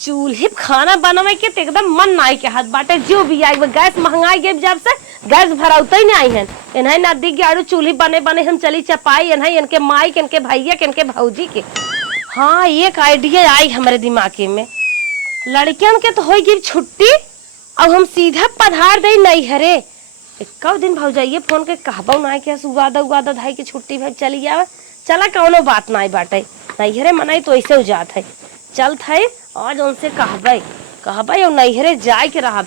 चूल्हे खाना बनवे के तो एकदम मन नाई के हाथ बाटे जो भी आई गैस महंगाई गई जब से गैस भराउते ही नहीं है इन्हें नदी गाड़ू चूल्ही बने बने हम चली चपाई इन्हें इनके माई के इनके भैया के इनके भौजी के। हाँ एक आइडिया आई हमारे दिमाग में लड़कियन के तो हो गई छुट्टी अब हम सीधा पधार दे नहीं हरे एक दिन भौजाइए फोन के कहबो ना के उगादा उगादा धाई की छुट्टी भाई चली जावे चला कौनो बात ना बाटे नैहरे मनाई तो ऐसे जात है चल थे आज उनसे कहबे और नैहरे जाए के रहा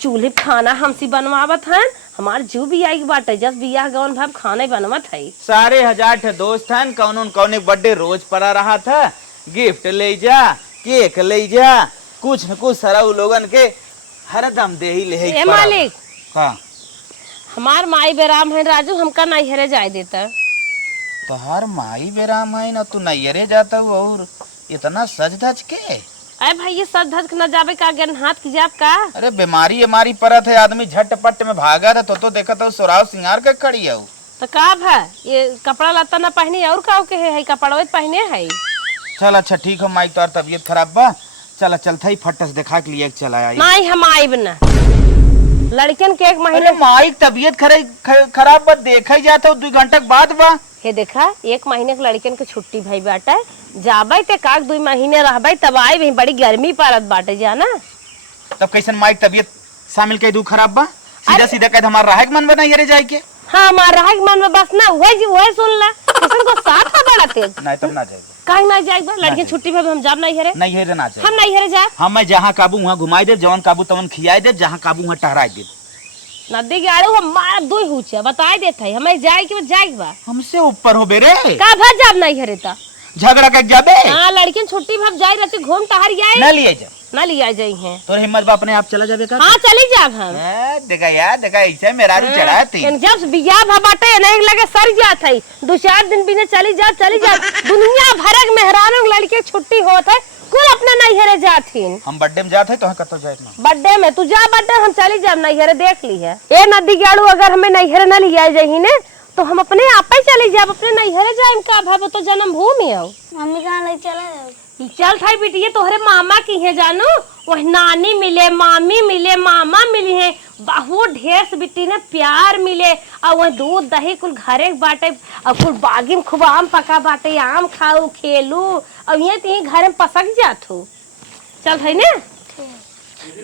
चूल्हे खाना हमसी बनवावत है हमार जू भी आई बाटे जब बियाह गवन भाव खाने बनवत है सारे हजार ठे दोस्त हैं कौन बर्थडे रोज पड़ा रहा था गिफ्ट ले जा केक ले जा कुछ न कुछ सारा लोगन के हरदम दे ही ले मालिक हाँ हमार माई बेराम है राजू हमका नैहरे जाए देता तो हर माई बेराम है ना तू नैहरे जाता हूँ और इतना सज धज के अरे भाई ये सज धज न जाबे का गन हाथ की जाब का अरे बीमारी परत है आदमी झटपट में भागा रहा तो देखा तो सोराव सिंगार के खड़ी है तो का है ये कपड़ा लत्ता ना पहने और का के है कपड़ा पहने है चल अच्छा ठीक है माई तोर तबीयत खराब बा चल चलता ही फटस दिखा के लिए चला आई नहीं हम आइब ना लड़कियन के एक महीने माई तबीयत खराब बा देखा ही जाता 2 घंटे बाद बा हे देखा 1 महीने के लड़कियन के छुट्टी भाई बाटे जाबे ते काक 2 महीने रहबे तब आई भी बड़ी गर्मी पड़त बाटे जाना तब कैसन माई तबीयत शामिल कई दू खराब बा सीधा सीधा कह हमार राहे के मन बना ये जाए के हां हमार राहे के मन में बस ना वही सुन ला किसन को साथ है बड़ा तेज नहीं तब ना जाएगा काहे ना जाएगा लड़की छुट्टी में हम जाब नहीं हरे ना जाए हम नहीं हरे जा हम मैं जहां काबू वहां घुमाई दे जवन काबू तवन खियाई दे जहां काबू वहां टहराई दे नदी गाड़ू हम मार दो हुचे बताई देत है हमें जाए के जाए बा हमसे ऊपर हो बेरे का भज जाब नहीं हरे ता झगड़ा कर जाबे हां लड़किन छुट्टी में जाई रहती घूम टहर जाए ना लिए जा ना लिया जाई है तोर हिम्मत बा अपने आप चला जाबे का हां चली जाब हम देखा यार देखा ऐसे मेरा रू चढ़ाती जब बियाह भा बाटे नहीं लगे सर जात है 2-4 दिन बिना चली जा दुनिया भर के मेहरानों लड़के छुट्टी होत है कुल अपना नैहरे जाथिन हम बर्थडे में जात है तो हम कतो जाए ना बर्थडे में तू जा बर्थडे हम चली जाब नैहरे देख ली है ए नदी गाड़ू अगर हमें नैहरे न लिया जाही ने तो हम अपने आप ही चली जाब अपने नैहरे जाए का भाव तो जन्म भूमि है मम्मी कहां ले चला चल थाई बिटिया तोहरे मामा की है जानू वही नानी मिले मामी मिले मामा मिली है बहुत ढेर से बिट्टी ने प्यार मिले और वही दूध दही कुल घरे बाटे और कुल बागी में खूब आम पका बाटे आम खाऊ खेलू और ये तीन घर में पसक जात हो चल भाई ने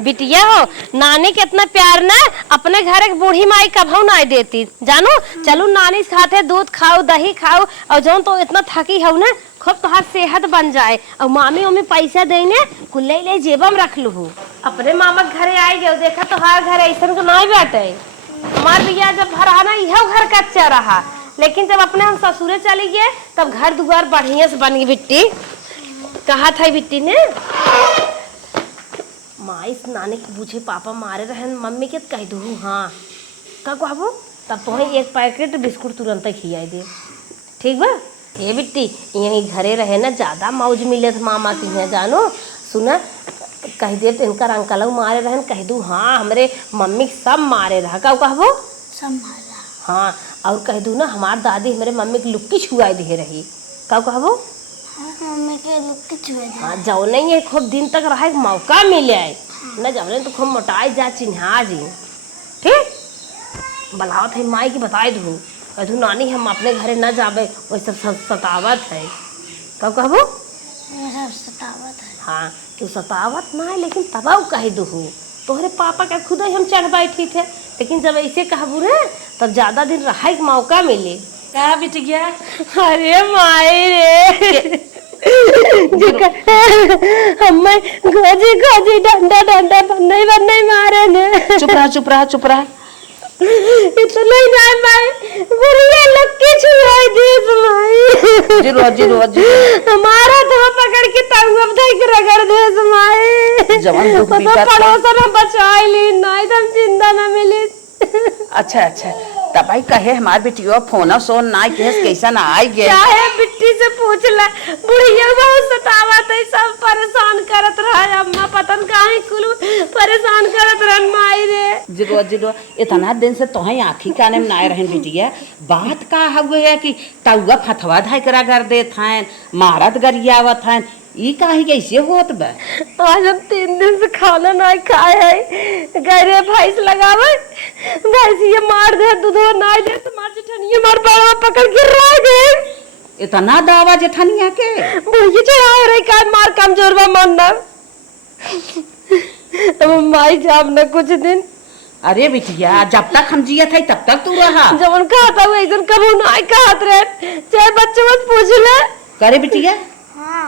बिटिया हो नानी के इतना प्यार ना अपने घर एक बूढ़ी माई कभू ना देती जानू चलू नानी खाते दूध खाओ दही खाओ और जो तो इतना थकी हो ना खूब तोहार सेहत बन जाए और मामी उमी पैसा देने कुल्ले ले जेबम रख लू अपने मामा घरे आई गए देखा तोहार घर ऐसा को नहीं बैठे हमार भैया जब घर आना यह घर कच्चा रहा लेकिन जब अपने हम ससुरे चली गए तब घर दुआर बढ़िया से बन गई बिट्टी कहा था बिट्टी ने माई नानी के पूछे पापा मारे रहे मम्मी के कह दू हाँ का कहबो तब तो एक पैकेट बिस्कुट तुरंत खियाई दे ठीक बा ये बिट्टी यही घरे रहे ना ज्यादा मौज मिले थे मामा की है जानो सुना कह दे इनका अंकल मारे रहे कह दू हाँ हमरे मम्मी सब मारे रहा का कहबो सब मारा हाँ और कह दू ना हमार दादी हमारे मम्मी की लुक्की छुआई दे रही का कहबो मम्मी के लुक्की छुए हाँ जाओ नहीं है खूब दिन तक रहा मौका मिले आए न जाओ नहीं तो खूब मोटाई जा चिन्हा जी ठीक बलावत है माई की बताई दू कहू नानी हम अपने घरे न जाबे वही सब सतावत है कब कहबो सब सतावत है हाँ तू सतावत ना है लेकिन तबाऊ कह दू तोहरे पापा के खुद ही हम चढ़ बैठी थे लेकिन जब ऐसे कहबू रे तब ज्यादा दिन रहा के मौका मिले क्या बिट गया अरे माई रे हमें गोजी गोजी डंडा डंडा बन्ने मारे ने चुप रहा इतना ही ना माई बुढ़िया लक्की छुआई दे माई जी हमारा तो पकड़ के तंग अब तक रगड़ दे माई जवान दुख भी तो पड़ोसन में बचाई ली नहीं तो जिंदा ना मिली अच्छा तबाई कहे हमार बेटियो फोन सोन ना केस कैसा ना आई गे चाहे बिट्टी से पूछ ले बुढ़िया बहुत सतावत है सब परेशान करत रहा अम्मा पतन काहे कुल परेशान करत रहन माई रे जिरो इतना दिन से तोहे आँखी काने में नाय रहन बिटिया बात का हुए है कि तउआ फथवा धाय करा कर दे थान मारत गरियावत थान ई काहे कैसे होत बा? आज हम 3 दिन से खाना नहीं खाए है। गरे भैंस लगावे, भैंस ये मार दे, दूधवा नहीं दे तो मार जेठनिया मार बड़वा पकड़ के रह गए। इतना दावा जेठनिया के बुढ़िया चढ़ाए रही का मार कमजोरवा मानना। अब माई जाब न कुछ दिन। अरे बिटिया जब तक हम जिया थे तब तक तू रहा। जवन खाता हुआ इधर कबू नहीं कहत रहे, चाहे बच्चे मत पूछ ले। करे बिटिया हाँ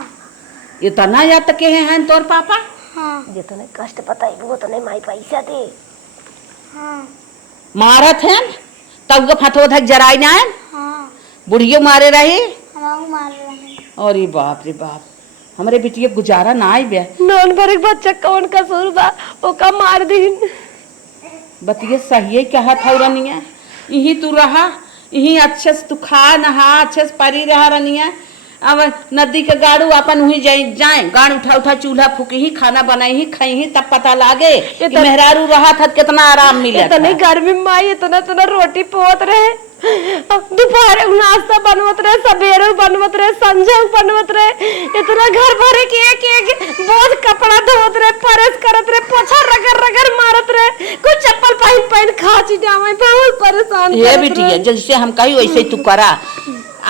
इतना याद तक के हैं तोर पापा? हाँ जितने कष्ट बताई वो तो नहीं माई पैसा दे। हाँ मारत हैं तब वो फटो धक जराई ना है। हाँ बुढ़ियो मारे रहे। हमारे मार रहे। अरे बाप रे बाप, हमारे बिटिया गुजारा ना आई बे। नॉन भरे बच्चा कौन कसूर बा ओका मार दीन। बतिया सही कहा था रनिया, यही तू रहा, यही अच्छे से तू खा नहा अच्छे से परी रहा रनिया। अब नदी के गाड़ू अपन वही जाए गाड़ उठा उठा चूल्हा फूकी ही खाना बनाई ही खाई ही तब पता लागे कि मेहरारू रहा था कितना आराम मिला। इतनी गर्मी में माई इतना इतना रोटी पोत रहे, दोपहर नाश्ता बनवत रहे, सवेरे बनवत रहे, संझे बनवत रहे, इतना घर भरे के एक बोझ कपड़ा धोत रहे, प्रेस करत रहे, पोछा रगड़ रगड़ मारत रहे, कुछ चप्पल पहन पहन खाची जावे, बहुत परेशान ये बिटिया जैसे हम कही वैसे तू करा।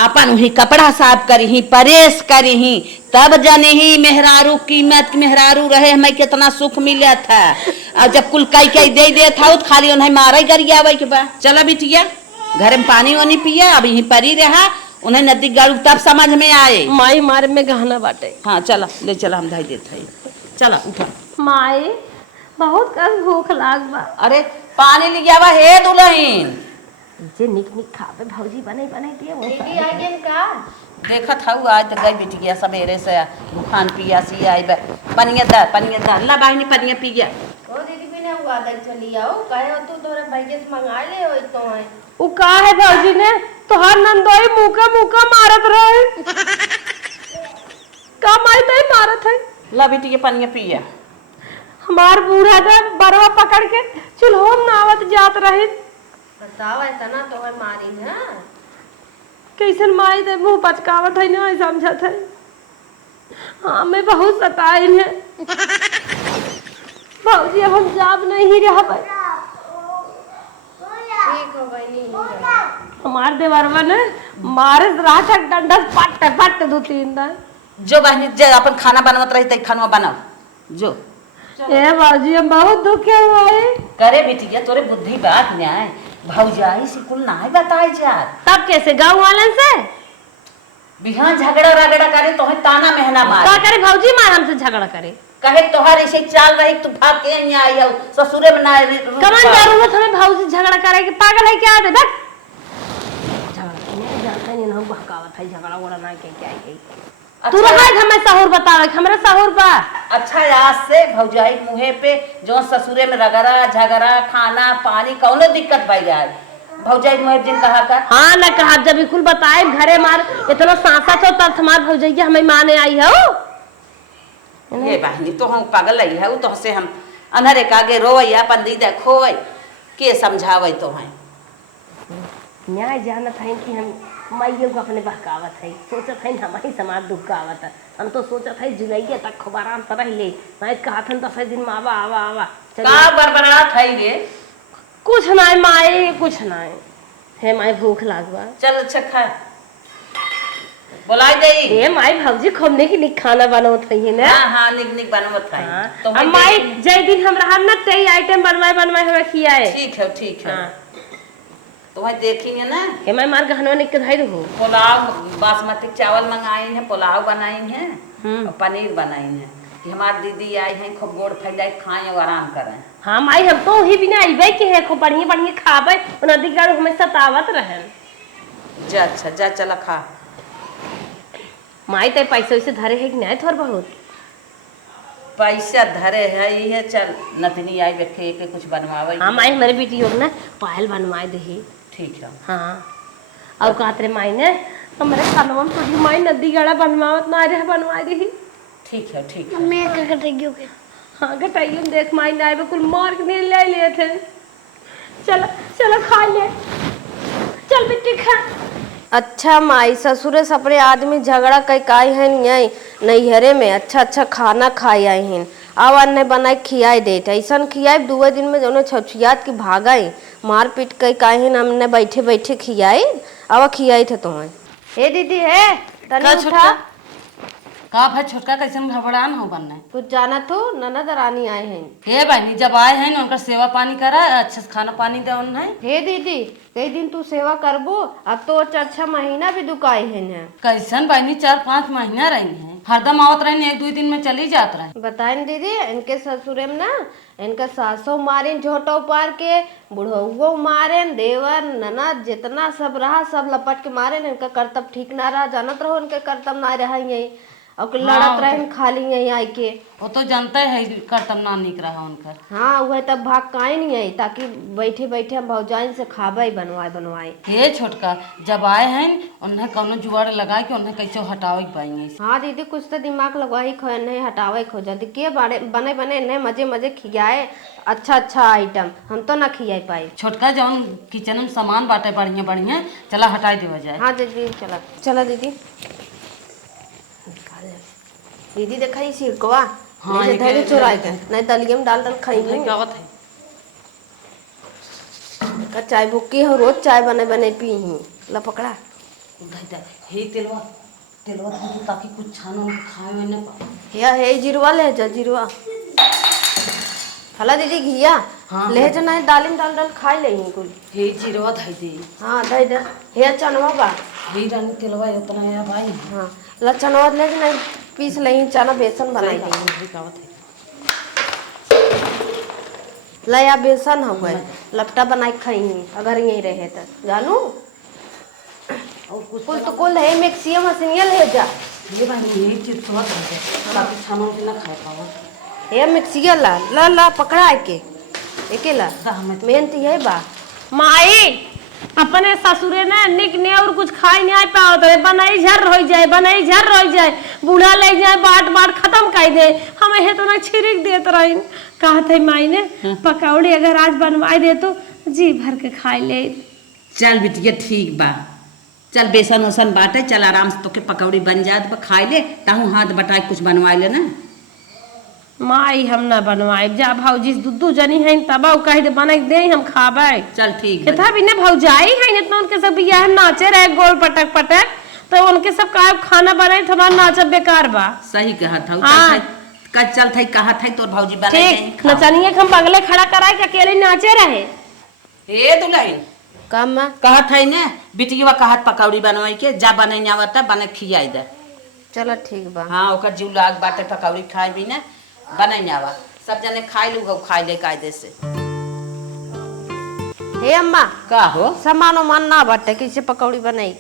अपन वही कपड़ा साफ करी ही प्रेस करी ही तब जाने ही मेहरारू कीमत मेहरारू रहे हमें कितना सुख मिला था। और जब कुल कई कई दे था तो खाली उन्हें मारे गरिया आवे के बा। चला बिटिया घर में पानी वानी पिया, अब यहीं परी रहा, उन्हें नदी गाड़ू तब समझ में आए। माई मारे में गहना बाटे। हाँ चला ले चला हम धाई देते हैं। चला उठा। माई बहुत कस भूख लाग बा। अरे पानी ले गया हे दुल्हन। जे निक निक खावे भौजी बने दिए वो देखा था आज तक गई बिटिया सवेरे से दुकान पिया सी आई पनिया दा ला बाहनी पनिया पी गया। ओ दीदी बिना हुआ दक चली आओ कहे तू तोरे भाई से मंगा ले हो तो है उ का है भौजी ने तो हर नंदोई मुका मारत रहे। का माई नहीं मारत है। ला बिटिया पनिया पिया। हमार बूढ़ा दे बरवा पकड़ के चुल्होम नावत जात रहे। बताओ इतना तो है मारी है कैसन माई दे मुंह पचकावत है नहीं समझत है। हाँ मैं बहुत सताइन है भौजी, अब हम जाब नहीं रह पाए। ठीक हो गई नहीं हमार देवरवा ने मारे रहा था डंडा पट 2-3 दिन। जो बहनी जे अपन खाना बनवत रही त खाना बनाओ जो। ए बाजी हम बहुत दुखे हुए। करे बिटिया तोरे बुद्धि बात न्याय भौजाई से कुल ना बताए जात। तब कैसे गाँव वालन से बिहान झगड़ा रगड़ा करे तो ताना महना मार का करे भौजी मार हमसे झगड़ा करे। कहे तोहार ऐसे चाल रही तू भाग के यहाँ आई हो ससुरे में ना कमन जरूरत हमें भौजी झगड़ा करे कि पागल है क्या दे बक झगड़ा नहीं जानता नहीं हम बहकावत है झगड़ा वड़ा ना के क्या है। तू रहा हमें सहूर बतावे हमरा सहूर बा। अच्छा आज से भौजाई मुहे पे जो ससुरे में रगड़ा झगड़ा खाना पानी कौनो दिक्कत भाई जाए भौजाई मुहे दिन कहा कर। हाँ ना कहा जब बिल्कुल बताए घरे मार इतना सांसा तो तब हमार भौजैया हमें माने आई हो। ये बहनी तो हम पागल लगी है तो से हम अनहरे कागे रोवैया पंदी देखो के समझावे तो है न्याय जानत है कि हम माइयों को अपने बहकावत है सोचत है हमारी समाज दुख का आवत है। हम तो सोचत है जुलैया तक खूब आराम से रह ले मैं कहा था 10 दिन में आवा का बरबरात है रे कुछ नहीं माई कुछ नहीं है माई भूख लागवा। चल अच्छा खा बोलाई दे ए माई भौजी खोमने की निक खाना बनवत है ना। हां निक बनवत है तो अब माई जय दिन हम रहन न ते आइटम बनवाए हमरा खियाए। ठीक है तुम्हें देखेंगे ना हे मैं मार गहनवा निक के धाई दो। पुलाव बासमती चावल मंगाई है पुलाव बनाई है और पनीर बनाई है कि हमारी दीदी आई है खूब गोड़ फैलाए खाएं और आराम करें। हाँ माई हम तो ही बिना आइबे के है खूब बढ़िया खावे नदी गाड़ हमें सतावत रहन। जा अच्छा जा चला खा। माई ते पैसे वैसे धरे है कि नहीं थोड़ बहुत पैसा धरे है ये चल नतनी आई बैठे के कुछ बनवावे। हाँ माई हमारे बेटी योग ना पायल बनवाए दे। ठीक है हाँ और कहते माई ने हमारे खानवा में थोड़ी माई नदी गाड़ा बनवावत ना रहे बनवाए दे। ठीक है मम्मी का कटेगी के हाँ घटाइए देख माई ना आए कुल मार के नहीं ले लिए थे। चलो खा ले चल बेटी खा अच्छा माई ससुरे सपरे आदमी झगड़ा कई काई है नहीं नैहरे में अच्छा अच्छा खाना खाई आई हैं अब अन्य बनाए खियाई देत ऐसा खियाई 2 दिन में जो छछियात की भागाई मार पीट कई काई हैं हमने बैठे बैठे खियाई अब खियाई थे तुम्हें। हे दीदी है तनी उठा का भाई छोटका कैसन घबरान हो बनना है? कुछ जाना तो ननद रानी आए हैं। हे बहनी जब आए हैं उनका सेवा पानी करा अच्छे से खाना पानी दे है। हे दीदी कई दिन तू सेवा करबो अब तो 4-6 महीना भी दुकाई है। कैसन बहनी 4-5 महीना रही है हरदम आवत रही 1-2 दिन में चली जात रहे। बताएं दीदी इनके ससुरे में ना इनका सासो मारे झोटो पार के बुढ़ऊ मारे देवर ननद जितना सब रहा सब लपट के मारे इनका कर्तव्य ठीक ना रहा जानत रहो इनके कर्तव्य ना रहा यही और लड़त रहे खाली यही आई के वो तो जानते है कर्तव्य ना निक रहा उनका। हाँ वह तब भाग काहे नहीं आई ताकि बैठे बैठे हम भौजाइन से खाबे बनवाए। हे छोटका जब आए हैं उन्हें कौनो जुआड़ लगाए के उन्हें कैसे हटावे पाएंगे। हाँ दीदी कुछ तो दिमाग लगवाई खो नहीं हटावे खो जल्दी के बने बने इन्हें मजे मजे खियाए अच्छा आइटम हम तो ना खियाई पाए। छोटका जौन किचन में सामान बाटे बढ़िया बढ़िया चला हटाई देवा जाए। हाँ दीदी चला दीदी दीदी देखा ही सिरकवा हाँ, ले धैर्य चुराए के नहीं दलिये में डाल खाई गावत है का चाय भुक्की हो रोज चाय बने पी ही ला पकड़ा हे तेलवा तो ताकि कुछ छानो खाए में न या हे जीरवा ले जा जीरवा हला दीदी घिया हाँ, ले जा नहीं दाली में डाल खाई ले कुल हे जीरवा धई दे। हाँ धई दे हे चनवा बा हे रानी तेलवा उतना या भाई। हाँ ला चनवा ले जा नहीं पीस ले चना बेसन बनाई दे गावत है लया बेसन हो गए लपटा बनाई खाई अगर यही रहे तो जानू कुल तो कुल है मिक्सिया मशीनिया ले जा ये भाई ये चीज थोड़ा दे ताकि छानो के ना खाए पाओ। ये मिक्सिया ला पकड़ा के एकेला मेहनत है बा माई अपने ससुरे ने निक ने और कुछ खाई नहीं पाओ तो बनाई झर हो जाए बूढ़ा ले जाए बाट खत्म कर दे हम हे तो ना छिड़क देत रही कहा थे माई ने पकौड़ी अगर आज बनवाई दे तो जी भर के खाई ले। चल बिटिया ठीक बा चल बेसन वसन बाटे चल आराम से तो के पकौड़ी बन जात खाई ले ताहू हाथ बटाए कुछ बनवा ले ना। माई हम ना बनवाए जा भौजी दुदू जनी है तब कह दे बना दे हम खाबे। चल ठीक है भी ने भौजाई है इतना उनके सब बियाह नाचे रहे गोल पटक तो उनके सब का खाना बनाए तो हमारा नाचा बेकार बा। सही कहा था हाँ। चल था कहा था तोर भौजी बना ठीक नचनिए हम बगले खड़ा कराए के अकेले नाचे रहे। ए दुलाई काम कहा था ने बिटिया कहा पकौड़ी बनवाई के जा बने आवता बने खियाई दे। चलो ठीक बा। हाँ ओकर जीव लाग बाटे पकौड़ी खाए भी ना बनाई आवा सब जने खाई लू खाई ले कायदे से। हे अम्मा का हो सामानो मन ना बाटे कैसे पकौड़ी बनाई।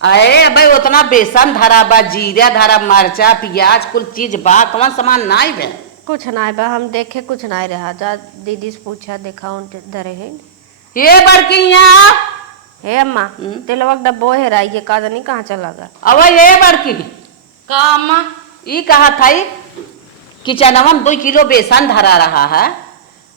अरे भाई उतना बेसन धरा बा जीरा धरा मरचा प्याज कुल चीज बा कौन सामान नाई बे कुछ ना बा हम देखे कुछ ना रहा जा दीदी से पूछा देखा उन धरे है ये बड़की यहाँ हे अम्मा तेलवा का डब्बो है राई ये का नहीं कहाँ चला गया। अब ये बड़की का अम्मा ये कहा था किचनवा में 2 किलो बेसन धरा रहा है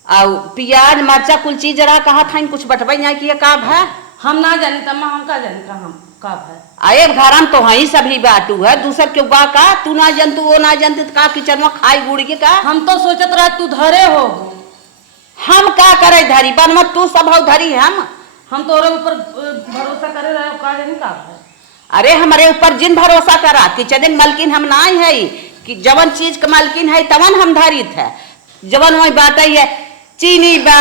और प्याज मरचा कुल चीज रहा कहा था कुछ बटवाई यहाँ की का है हम ना जाने तम्मा हम का जाने का हम का है आए घर तो वही सभी बाटू है दूसर क्यों बा का तू ना जानतू वो ना जानते का किचन में खाई गुड़ के का हम तो सोचत रहा तू धरे हो हम का करे धरी बन मत तू सब हो धरी हम तो ऊपर भरोसा करे रहे का जाने का है। अरे हमारे ऊपर जिन भरोसा करा किचन मलकिन हम ना है कि जवन चीज के मालकिन है तवन हम धारित है जवन वही बात है चीनी बा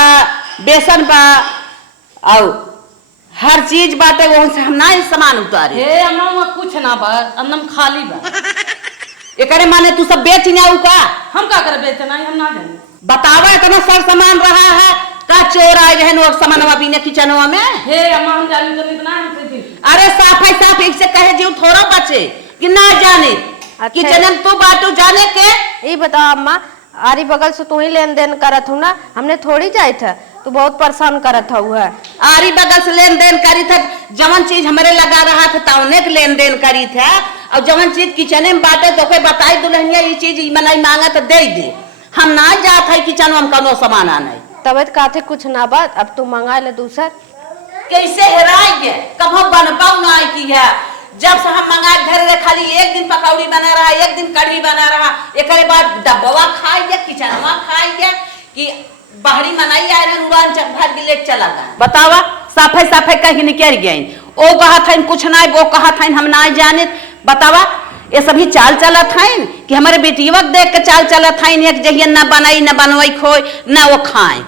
बेसन बा और हर चीज बाटे वो से हम ना सामान उतारे। हे अम्मा कुछ ना बा अन्नम खाली बा एकरे माने तू सब बेच ना का हम का करे बेचना हम ना जाने बतावा इतना सर सामान रहा है का चोर आए रहन और सामानवा बिना किचनवा में। हे अम्मा हम जानी तो इतना है अरे साफ एक से कहे जीव थोड़ा बचे कि ना जाने किचन में तू बातू जाने के ये बताओ अम्मा आरी बगल से तू ही लेन देन करत हूँ ना हमने थोड़ी जाए था तू बहुत परेशान करत हुआ है। आरी बगल से लेन देन करी था जवन चीज हमारे लगा रहा था तवने के लेन देन करी था और जवन चीज किचने में बाटे तो कोई बताई दुल्हनिया ये चीज मनाई मांगा तो दे दे हम ना जात है किचन में कौनो सामान आना तबियत काथे कुछ ना बात अब तू मंगा ले दूसर कैसे हेराई है कभो बन पाऊ ना की है। जब से हम मंगा धरे रहे खाली एक दिन पकौड़ी बना रहा, एक दिन कढ़ी बना रहा, एक बाद डब्बवा खाई है, किचनवा खाई है कि बाहरी मनाई आ रहे रुआन भर के लेट चला गया। बतावा साफे साफे कहीं निकल गई। ओ कहा था कुछ ना, वो कहा था हम ना जाने। बतावा ये सभी चाल चला था कि हमारे बेटियों देख के चाल चला था एक जगह ना बनाई ना बनवाई खोई ना वो खाए।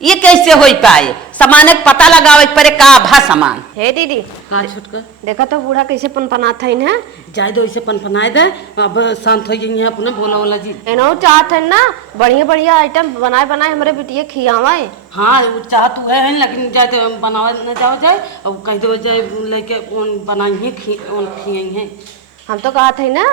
ये कैसे हो पाए? सामान पता लगावे परे का भा सामान। हे दीदी का छुटकर देखा तो बूढ़ा कैसे पनपनात है ना। जाए दो इसे पनपनाए दे, अब शांत हो गई है अपना बोला वाला जी। एनो चाहत है ना बढ़िया बढ़िया आइटम बनाए बनाए हमारे बिटिया खियावाए। हाँ वो चाह तू है लेकिन जाए तो बनावा न जाओ जाए अब कह दो जाए लेके बनाई है खियाई है। हम तो कहा थे ना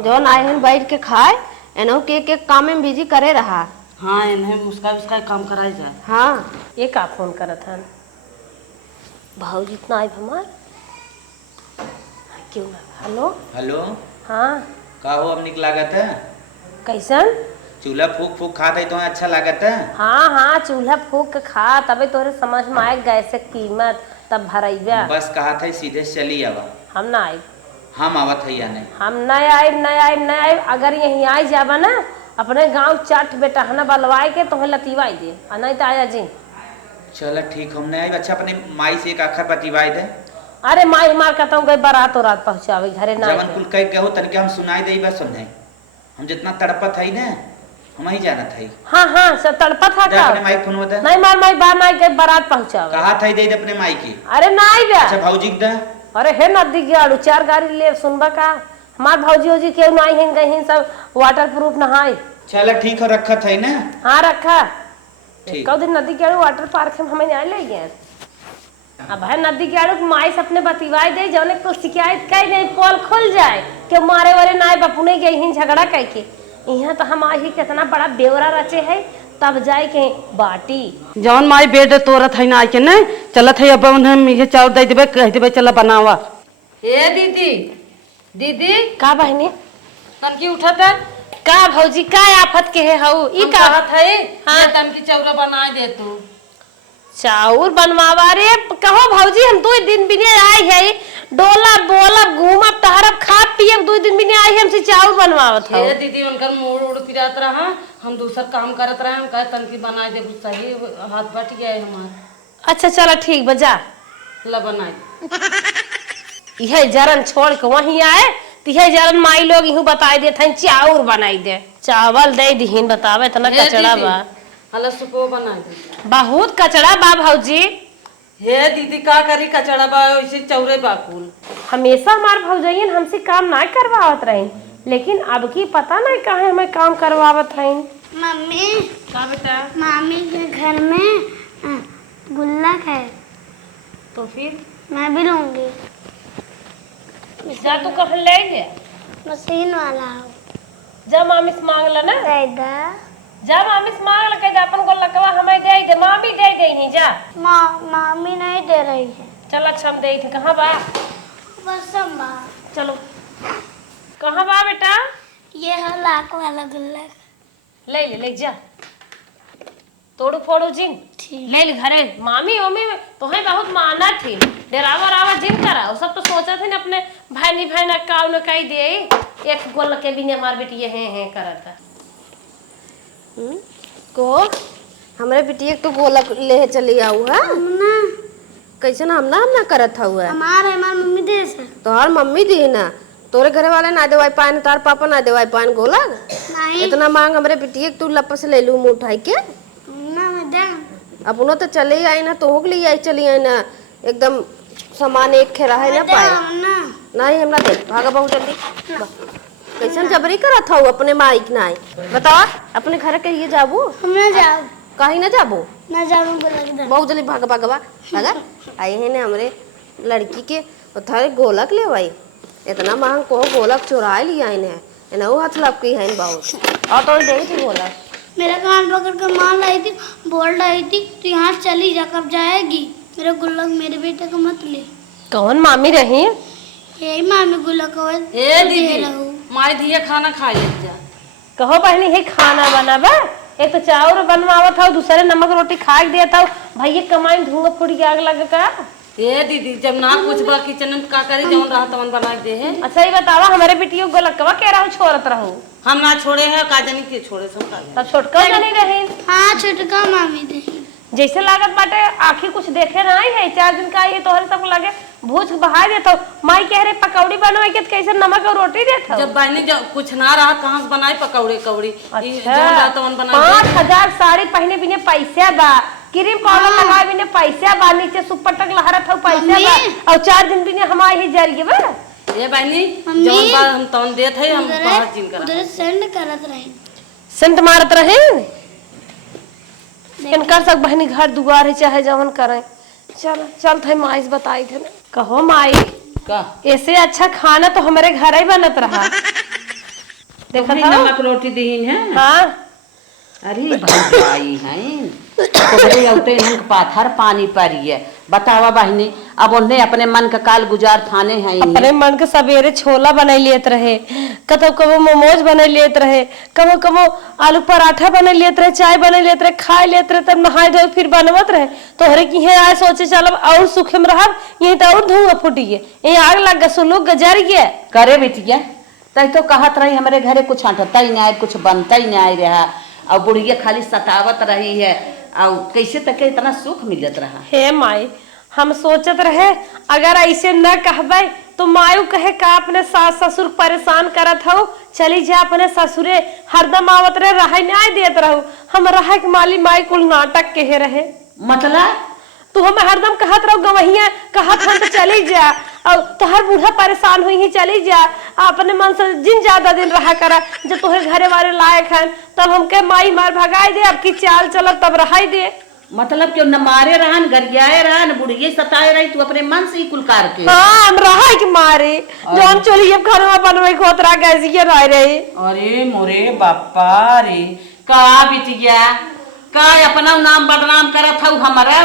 जौन आए हैं बैठ के खाए, एनो के काम में बिजी करे रहा। हाँ इन्हें उसका काम कराई जाए। हाँ ये का फोन करत हन भाऊजी इतना आए हमार क्यों ना। हेलो हेलो, हाँ का हो अब निक लागत है? कैसन? चूल्हा फूक फूक खात है तो अच्छा लागत है? हाँ हाँ चूल्हा फूक के खा तबे तोरे समझ में आए गैस के कीमत तब भरइबा। बस कहा था सीधे चली आवा। हम ना आए, हम आवत है या नहीं? हम नहीं आए नहीं आए नहीं आए। अगर यहीं आई जाबा ना अपने गांव चाट बेटा है ना बलवाए के तुम्हें लतीवाई दे और नहीं तो आया जी। चलो ठीक, हम नहीं आई। अच्छा अपने माई से एक आखर बतिवाई दे। अरे माई मार कहता हूँ गई बारात और रात पहुँचावे घरे ना जवन कुल कह कहो तनके हम सुनाई दे बस समझे। हम जितना तड़पत है ना हम ही जाना था। हाँ हाँ सब तड़पा था दे का अपने माई फोन बता। नहीं मार माई बार माई गई बारात पहुँचावे। कहा था दे अपने माई की। अरे ना आई बा। अच्छा भौजी के दे। अरे है नदी गया चार गाड़ी ले सुनबा का हमार भौजी वौजी क्यों ना आई हैं गई सब वाटर प्रूफ नहाए। चलो ठीक हो, रखा था ना। हाँ रखा। ठीक। कौ दिन नदी के आड़ू वाटर पार्क में हमें नहीं ले गए। अब है नदी के आड़ू माई से अपने बतिवाई दे जौने कुछ शिकायत कही नहीं पोल खुल जाए कि मारे वारे नाय बपुने गई ही झगड़ा कह के। यहाँ तो हम आई कितना बड़ा ब्यौरा रचे है तब जाए के बाटी। जौन माई बेड तोरत है ना आके न चलत है अब उन्हें मुझे चाउर दे देबे कह देबे चला बनावा। ए दीदी दीदी का बहनी तनकी उठत है का भौजी का आफत के है हऊ ई का है। हाँ। तनकी चौरा बना दे तू। चाउर बनवावा रे कहो भौजी हम 2 दिन बिने आई है डोला बोला घूमब टहरब खा पियब 2 दिन बिने आई हमसे चाउर बनवावत है। ए दीदी उनकर मूड उड़ फिरत रहा, हम दूसर काम करत रहे, हम कहे तनकी बना दे सही हाथ बट गया हमार। अच्छा चलो ठीक बजा ला बनाई। यह जरन छोड़ के वहीं आए तिहे जरन माई लोग यूं बताई देत हैं चाउर बनाई दे चावल दे दीहिन बतावे तना कचड़ा बा। हला सुपो बना दे। बहुत कचड़ा बा भौजी। हे दीदी का करी कचड़ा बा ऐसे चौरे बाकुल। हमेशा हमार भौजैन हमसे काम ना करवावत रही लेकिन अब की पता नहीं काहे हमें काम करवावत हैं। मम्मी का बेटा? मामी के घर में गुल्लक है तो फिर मैं भी लूंगी। जा तू कहाँ ले गया? मशीन वाला हो जा मामी से मांग ला ना। जा मामी से मांग ला के अपन को लकवा हमें दे दे मामी दे गई नहीं जा। मामी नहीं दे रही है। चल अच्छा हम दे थे कहाँ बा बस चलो कहाँ बा बेटा ये है लाख वाला गुल्लक। ले जा तोड़ू फोड़ू जिन ले ले घरे मामी ओमी तो है बहुत माना थी डरावा रावा जिन करा वो सब तो सोचा थे ना अपने भाई ना काव न कही दे एक गोल के भी हमार बेटी ये हैं करता को हमारे बिटिया तो गोलक ले चली आऊ है ना कैसे ना हम ना करत हुआ हमार मम्मी दे से तो हर मम्मी दी ना तोरे घरे वाले ना देवाई पान तार पापा ना देवाई पान गोलक नहीं इतना मांग हमारे बिटिया तू लपस ले लू मुँह उठाई के ना मैं दे अपनो तो चले आई ना तो होक ली आई चली आई ना एकदम सामान एक खेरा है ना पाए ना नहीं हम ना दे भागा बहुत जल्दी कैसन जबरी करत हूँ अपने माइक ना आई बताओ अपने घर के ये जाबू हम ना जाओ कहीं ना जाबू ना जाऊँ गुल्लक दे बहुत जल्दी भागा भागा भागा आई है ना हमारे लड़की के थारे गोलक ले भाई इतना महंग को गोलक चुरा लिया इन्हें ना वो हाथ लपकी है बहुत और तो दे थी गोलक मेरा कान पकड़ कर मान रही थी बोल रही थी तो यहाँ चली जा कब जाएगी मेरा गुल्लक मेरे बेटे को मत ले। कौन मामी रही यही मामी गुल्लक को ए दीदी माई दिया खाना खाए जा कहो पहले ही खाना बनाबा एक तो चावल बनवावत था दूसरे नमक रोटी खा के दिया था भैया कमाई धुआं फूट के आग लगा का ये दीदी जब ना कुछ बा किचन में का करे जौन रहा तवन बना के दे है। अच्छा ये बतावा हमारे बिटियो गोलकवा कह रहा हूँ छोड़त रहूं हम ना छोड़े हैं का जानी के छोड़े सब का तब छोटका जानी रहे हाँ छोटका मामी दे जैसे लागत बाटे आखिर कुछ देखे ना आई है 4 दिन का ये तोहरे सब लगे भूज बहा देता माई कह रहे पकौड़ी बनवाई के कैसे नमक और रोटी देता जब बहनी जब कुछ ना रहा कहाँ से बनाई पकौड़े कौड़ी अच्छा तवन बना 5000 साड़ी पहने बिने पैसे बा क्रीम पाउडर लगाए बिने पैसे बा नीचे सुपर तक लहरत हो पैसे बा और 4 दिन बिने हम आई जरिए बा ये बहनी जौन बा हम तवन देत है हम बाहर जिन करा उधर सेंड करत रहे सेंट मारत रहे इनकर सब बहनी घर दुआर है चाहे जवन करे चल चल थे माई से बताई थे कहो माई का ऐसे अच्छा खाना तो हमारे घर ही बनत रहा देखा था नमक रोटी दीन है। हाँ अरे भाई हैं कोबरे औते इनके पाथर पानी परिए बतावा बहनी अब उन्हें अपने मन का काल गुजार थाने हैं अपने मन के सवेरे छोला बनाई लेत रहे कतो कबो मोमोज बनाई लेत रहे कबो कबो आलू पराठा बनाई लेत रहे चाय बनाई लेत रहे खाए लेत रहे तब नहाए धोए फिर बनवत रहे तोहरे की है आए सोचे चलब और सुखे में रहब यही तो और धुआं फूटिए ये आग लग गया सुलूक गजर गया करे बिटिया तई तो कहत रही हमारे घरे कुछ हटता ही नहीं कुछ बनता ही नहीं रहा और बुढ़िया खाली सतावत रही है और कैसे तक इतना सुख मिलत रहा। हे माई हम सोचत रहे अगर ऐसे न कहबे तो मायू कहे का अपने सास ससुर परेशान करत हो चली जा अपने ससुरे हरदम आवत रहे रहा नहीं देत रहू हम रहा के माली माई कुल नाटक के रहे मतलब तू हमें हरदम कहत रहो गवहिया कहत हम तो चली जा और तोहर बूढ़ा परेशान हुई ही चली जा अपने मन से जिन ज्यादा दिन रहा करा जब तोहरे घरे वाले लायक हैं तब हम के माई मार भगाई दे अब की चाल चलत तब रहाई दे मतलब क्यों न मारे रहन गरियाए रहन बुढ़िए सताए रही तू अपने मन से ही कुलकार के। हाँ हम रहा के मारे जो हम चली अब घर में बनवे खोतरा कैसी के रह रही अरे मोरे बापा रे का बिटिया का अपना नाम बदनाम करत हऊ हमारा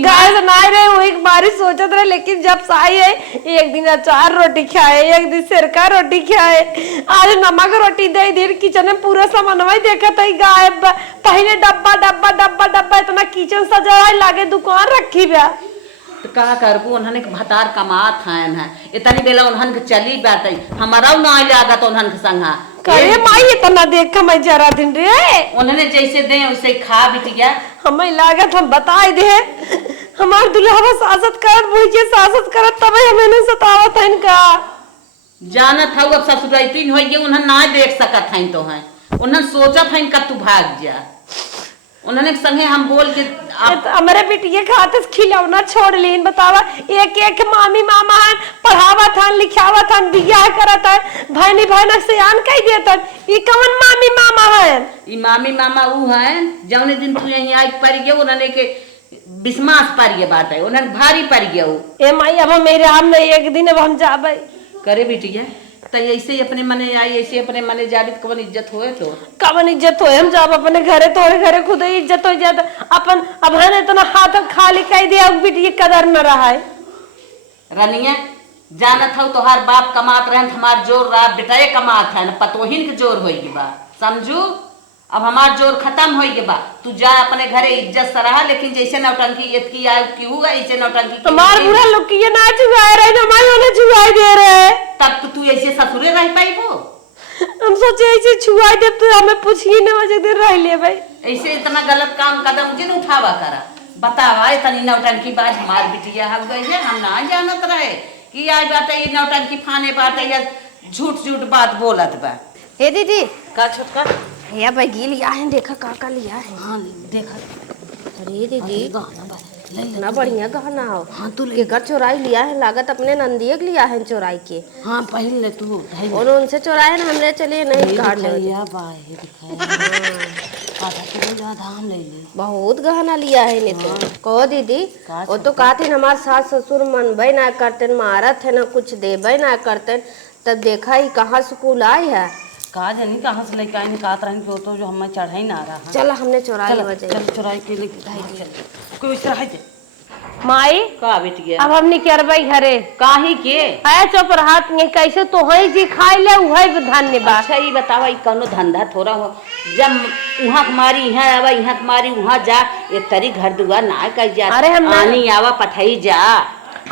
गाय से ना रहे वो एक बारी सोचत रहे लेकिन जब साई है एक दिन अचार रोटी खाए एक दिन सिरका रोटी खाए आज नमक रोटी दे दिन किचन में पूरा सामान देखा था गाय पहले डब्बा डब्बा डब्बा डब्बा इतना किचन सजाए लागे दुकान रखी बा तो का करबू उन्होंने भतार कमात है इतनी बेला उन्होंने चली बाटे हमारा ना लागत उन्होंने संगा करे माई इतना देख के मैं जरा दिन रे उन्होंने जैसे दे वैसे खा बिटिया हमें लागत हम बताई दे हमार दुल्हा सासत करत बुझे सासत करत तबे हमें सतावत है इनका जानत हऊ अब ससुरैतीन होइए उन्हें ना देख सकत हैं तो हैं उन्हें सोचत हैं कब तू भाग जा उन्होंने संगे हम बोल के हमारे बिटिया खाते खिलौना छोड़ लीन बतावा एक एक मामी मामा हन पढ़ावा था लिखावा था बियाह करत है भाईनी भाईना से आन कह देता ये कौन मामी मामा है ई मामी मामा ऊ हैं जौने दिन तू यहीं आई पड़ गया उन्होंने के बिस्मास पड़ गया बात है उन्होंने भारी पड़ गया वो ए माई अब मेरे हम एक दिन अब हम जाबे करे बिटिया तो ऐसे ही अपने मने आई ऐसे अपने मने जाबित कवन इज्जत होए तो कवन इज्जत हो हम जाब अपने घरे तोरे घरे खुद ही इज्जत हो जाता अपन अब है इतना हाथ खाली कह दिया बिटिया कदर न रहा है रनिया जानत हऊ तोहार बाप कमात रहन हमार जोर रहा बेटाए कमात है पतोहिन के जोर होई बा समझू अब हमार जोर खत्म होई बा तू जा अपने घरे इज्जत सराहा लेकिन जैसे नौटंकी इतकी आय क्यों हुआ ऐसे नौटंकी तुम्हार बुरा लोग की ये ना जुगाए रहे हमारे उन्हें जुगाई दे रहे तब तो तू ऐसे ससुरे रह पाई वो हम सोचे ऐसे छुआ दे तो हमें पूछिए न वजह दिन रह ले भाई ऐसे इतना गलत काम कदम जिन उठावा करा बतावा इतनी नौटंकी बात हमार बिटिया हग गई है हम ना जानत रहे कि आज बात ये नौटंकी फाने बात है झूठ झूठ बात बोलत बा हे दीदी का छोटका भैया बैगी लिया है देखा का लिया है हाँ देखा अरे दीदी गहना बा ले ले इतना बढ़िया गहना हो हाँ तू ले केकर चोराई लिया है लागत अपने नंदिये के लिया है चोराई के हाँ पहले ले तू और उनसे चोराए ना हमने चलिए नहीं काट ले दिखाया बा ये दिखाया आधा किलो ज्यादा हम ले ले बहुत गहना लिया है ने तो कहो दीदी वो तो कहते हमारे सास ससुर मनबे ना करते मारत है ना कुछ देबे ना करते तब देखा ही कहाँ स्कूल आई है कहा जानी कहाँ से लेके आए कात रंग के तो जो हमें चढ़ाई ना रहा चल हमने चोराई चल वजह चल चुराई के लेके चल कोई इस तरह है माई का बिटिया अब हम निकलबै घरे काहे के आए चुप रहत नहीं कैसे तो है जी खाई ले वही धन्यवाद। अच्छा ये बतावा ई कौनो धंधा थोड़ा हो जब वहाँ मारी यहाँ आवा यहाँ मारी वहाँ जा एक तरी घर दुआर ना कर जा अरे हम ना- आनी आवा पठाई जा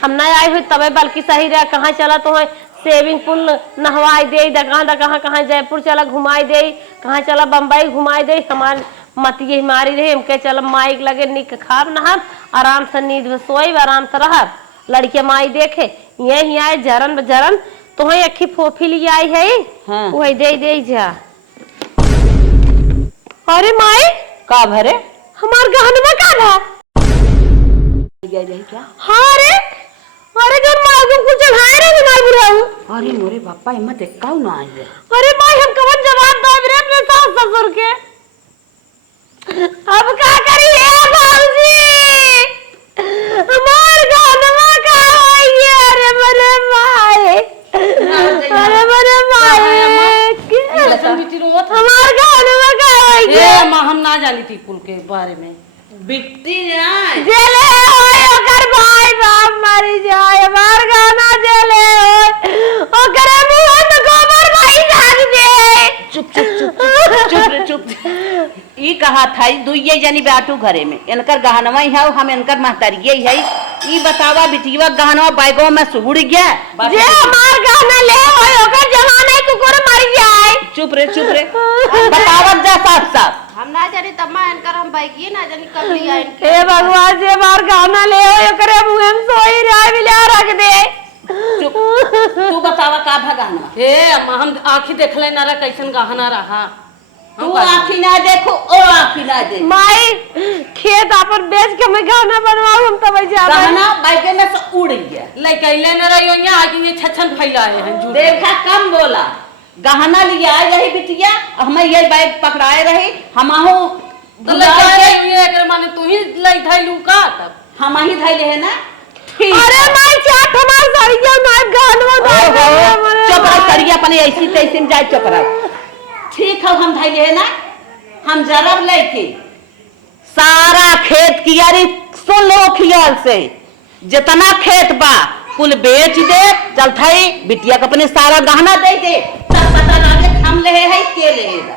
हम नहीं आई हुई तबे बल्कि सही रहा कहाँ चला तो है सेविंग पूल नहवाई दे कहाँ कहाँ जयपुर चला घुमाई दे कहाँ चला बम्बई घुमाई दे हमार मतिये मारी रही हमके चल माइक लगे निक खाब नहब आराम से नींद में सोई आराम से रहब लड़के माई देखे यही आए जरन जरन तो वही अखी फोफी ली आई है हाँ। वही दे जा। अरे माई का भरे हमार गहनवा का था क्या हाँ रे अरे जब माँ को कुछ चढ़ाए रे मार बुराऊ अरे मोरे बापा हिम्मत देखा ना आई है अरे माई हम कवन जवाब दे रे अपने सास ससुर के अब क्या करिए बाबूजी हमार गहनवा का होइए अरे मरे माई अरे मरे माई हमार गहनवा का होइए ए माँ हम ना जानी थी कुल के बारे में बिट्टी जाए जेले होय ओकर भाई बाप मरी जाए हमार गाना जेले होय ओकर मुंह में गोबर भाई झाग दे चुप चुप चुप चुप रे चुप ई कहा था दुइये जनी बाटू घरे में इनकर गहनवा ही है हम इनकर महतरिये है ई बतावा बिटिया गहनवा बैगों में सुगुड़ गया जे हमार गाना ले होय ओकर जमाने कुकुर मर जाए चुप रे बतावत जा साफ साफ हम ना जानी तब मैं इनकर हम बैगिए ना जानी कब लिया इनके हे भगवान जे हमार गाना ले होय ओकर मुंह में सोई रहा मिला रख दे चुप तू बतावा का भगहनवा ए माँ हम आँखी देख ले ना रहा कैसन गहना रहा तू आँखी ना देखो ओ आँखी ना देख माई खेत अपन बेच के मैं गाना बनवाऊं हम तब जावे गहना बैगे में से उड़ गया लैकैले न रही होइया आगे ये छछन फैलाए हैं झूठ देखा कम बोला गहना लिया रही बिटिया हमें ये बैग पकड़ाए रही हमहू तो लैकैले हुए एकरे माने तू ही लै धैलू का तब हम ही धैले है ना ठीक अरे माई चाट हमार सड़िया ना गानवा चुप रह करिया अपने ऐसी तैसी में जाए चुप रह ठीक है हम धैले है ना हम जरब लेके सारा खेत किया रे सुन लो खियाल से जितना खेत बा कुल बेच दे चल थाई बिटिया को अपने सारा गहना दे दे तब पता लागे हम ले है के लेगा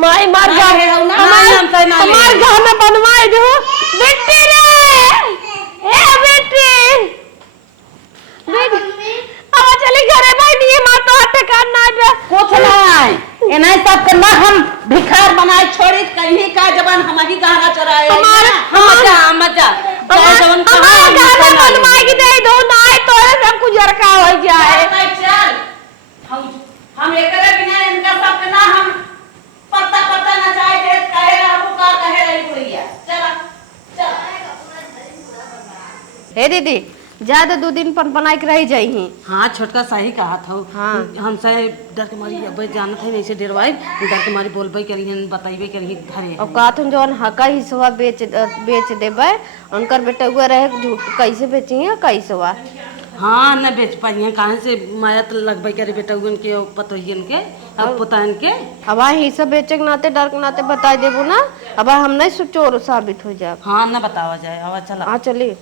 माई मार हाँ, है हो ना? हमार गाना बनवाए दो बेटी रे ए बेटी बेटी अब चली घरे बैठी मां तो हटे कर ना जा कुछ नहीं इन्हें सब के ना हम भिखार बनाए छोड़ी कहीं का जबान हम ही गहना चुराए मजा हमार गाना बनवाए के दे दो ना तो सब कुछ रखा हो जाए चल हम एकरे बिना इनका सब के ना हम पत्ता ना चाहे दे कहे रहू का कहे रही भैया चल चल हे दीदी ज्यादा 2 दिन पनपनाई के रह जाई हाँ छोटका सही कहा था हाँ। हमसे डर के मारी अब जानत है नहीं से डरवाई डर के मारी बोलबे करी बताइबे करी घरे और कहतुन जौन हका हिस्सा बेच देबे उनकर बेटा हुआ रहे झूठ कैसे बेची है कैसवा हाँ न बेच पाई हैं कहाँ से माया तो लगभग करे बेटा उनके पतोहियन के अब पुतान के अब हिस्सा बेचे के नाते डर के नाते बता देबू ना अब हम नहीं चोर साबित हो जाए हाँ न बतावा जाए अब चला हाँ चलिए